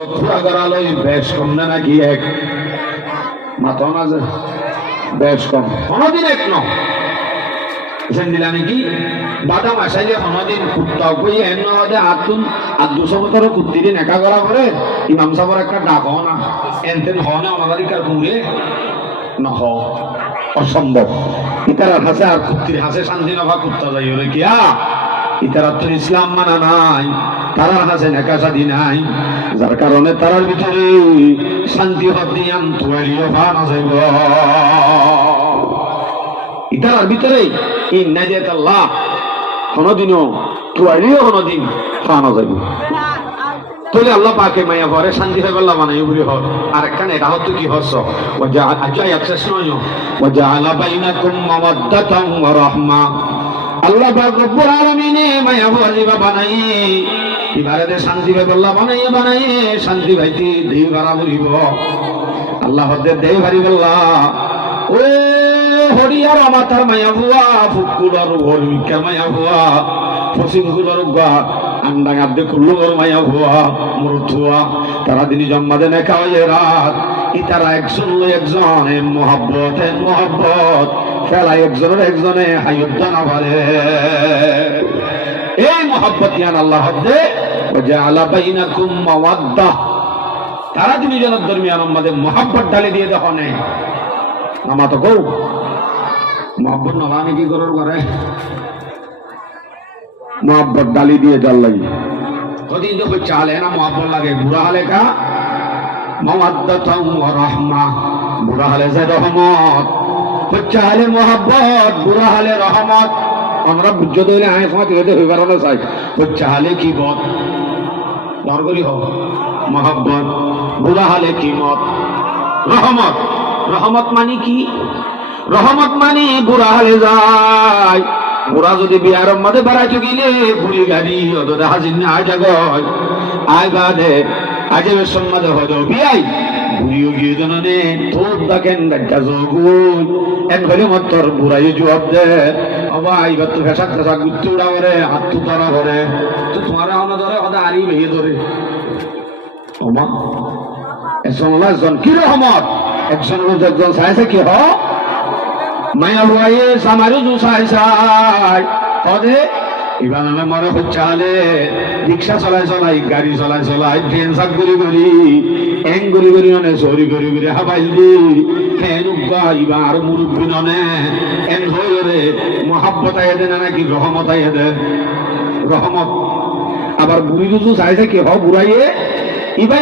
পুরা গড়ালো বেশ কম না নাকি এক মাথা না যে বেশ কম কোনদিন এক নন দিলা নাকি বাদাম আসাইলে কোনদিন কুত্তা কই এন নদে আতুন আর 200 বছর কুত্তিরে নেকা করা করে ইমাম সাহেবের একটা ডাক হয় না এনতেন হয় না আমাদের পুরে না হ অসম্ভব ইতার হাসে আর কুত্তির হাসে শান্তি না ভা কুত্তা যাই হলে কিয়া ইতারা তো ইসলাম মানা নাই তারার হাসে নেকা সাদি নাই যার কারণে তারার ভিতরে শান্তি হদিয়ান তুয়ালিও ভান আছে ইতারার ভিতরে ইন্নাজাত আল্লাহ কোনদিনও তুয়ালিও কোনদিন ফানা যাবে তাহলে আল্লাহ পাকে মায়া ভরে শান্তি হবে আল্লাহ বানাই বলি হল আর একখানে এটা হতো কি হস ওয়া আয়াত শেষ নয় ওয়া জাআলা বাইনাকুম মাওয়াদ্দাতান ওয়া রাহমা আল্লাহ পাক রব্বুল আলামিন মায়া ভরে বানাই ইবারে শান্তি হবে আল্লাহ বানাই শান্তি ভাইতি দেই বাড়া বলিব আল্লাহ হদে দেই ভারি আল্লাহ ও হরিয়ার মাতার মায়া বুয়া ফুকুলার হরিকা মায়া বুয়া ফসিংগুলার গা আন্ডাঙ্গার দে কুল্লুর মায়া বুয়া মুরুথুয়া তারা দিন জম্মা দেনে খাওয়ায় রাত ইতারা একজন মোহাব্বত খেলা একজনে হায়ুদ্দান আবারে এই মোহাব্বত ইয়ান আল্লাহ হদে ওয়াজআলা বাইনাকুম মাওয়াদ্দাহ তারা দুইজনের দরমিয়ান আমাদের মোহাব্বত ঢালে দিয়ে দেখনে আমা তো কও মোহাব্বত না আমি কি করার করে মোহাব্বত ডালি দিয়ে জল লাগি কদিন তো চালে না মোহাব্বত লাগে বুড়া হলে কা মাওয়াদ্দাতাও ওয়া রাহমা বুড়া হলে যে রহমত বাচ্চা হলে মোহাব্বত বুড়া হলে রহমত আমরা বুঝতে দিলে আয় সময় থেকে হইবার না চাই বাচ্চা হলে কি বত দরগরি হোক মোহাব্বত বুড়া হলে কি মত রহমত মানে কি রহমত মানে বুড়া হলে যায় বুড়া যদি বিয়ার মধ্যে বেড়াইতে গেলে বুড়ি গাড়ি ওদের হাজির না জাগয় আয় বাদে আজে সম্মাদে হলো বিয়াই বুড়িও গিয়ে জানে তোর দেখেন গাড়িটা জগুন এন হলে মতর বুড়াই জবাব দে বাবা এইবার তো ফেসাক ঘুরতে উড়া করে হাত তো ধরা করে তো তোমার আমরা ধরে ওদের আড়ি ভেঙে ধরে ওমা একজন কি রহমত একজন চাইছে কি হ মায়া ভুয়াইয়ে সামারু দু সাই কদে এবার আমি মনে হচ্ছে আলে রিক্সা চলাই গাড়ি চলাই ট্রেন সাত গড়ি এং গড়ি ননে সরি গড়ি হাবাইল দি ফেন উগা এবার মুরব্বী ননে এন হয়ে রে মোহাব্বত আইয়ে দে নাকি রহমত আইয়ে দে রহমত আবার বুড়ি দুজু চাইছে কি হ বুড়াইয়ে এবার